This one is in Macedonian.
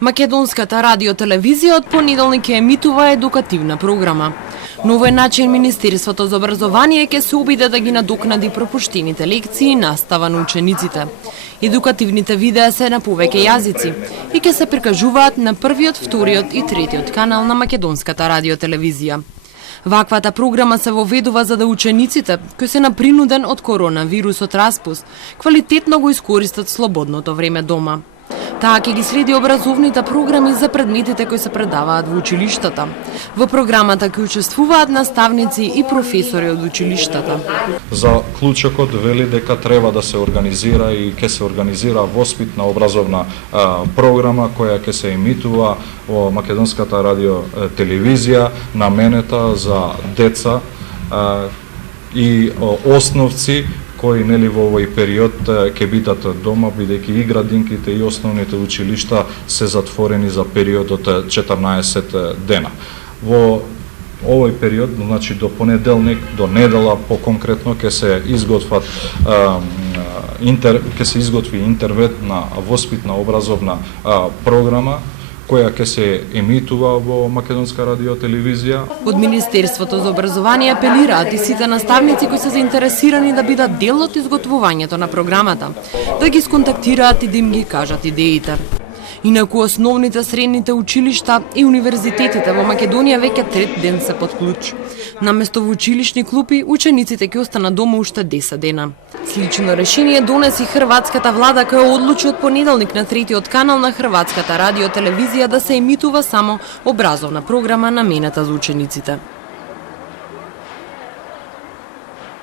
Македонската радиотелевизија од понеделник ќе емитува едукативна програма. На овој начин Министерството за образование ќе се обиде да ги надокнади пропуштените лекции и настава на учениците. Едукативните видеа се на повеќе јазици и ќе се прикажуваат на првиот, вториот и третиот канал на Македонската радиотелевизија. Ваквата програма се воведува за да учениците, кои се на принуден од коронавирусот распуст, квалитетно го искористат слободното време дома. Таа ќе ги следи образовните програми за предметите кои се предаваат во училиштата. Во програмата ќе учествуваат наставници и професори од училиштата. За клучокот вели дека треба да се организира и ќе се организира воспитна образовна програма која ќе се емитува во Македонската радиотелевизија, наменета за деца и основци кои нели во овој период ќе бидат дома, бидејќи и градинките и основните училишта се затворени за период од 14 дена. Во овој период, значи до понеделник, до недела поконкретно ќе се изготват интервентна воспитна образовна програма која ќе се емитува во Македонска радиотелевизија. Од Министерството за образование апелираат и сите наставници кои се заинтересирани да бидат дел од изготвувањето на програмата, да ги сконтактираат и да им ги кажат идеите. Инаку основните средните училишта и универзитетите во Македонија веќе трет ден се под клуч. Наместо во училишни клупи, учениците ќе останат дома уште 10 дена. Слично решение донеси хрватската влада која одлучи од понеделник на третиот канал на Хрватската радиотелевизија да се емитува само образовна програма наменета за учениците.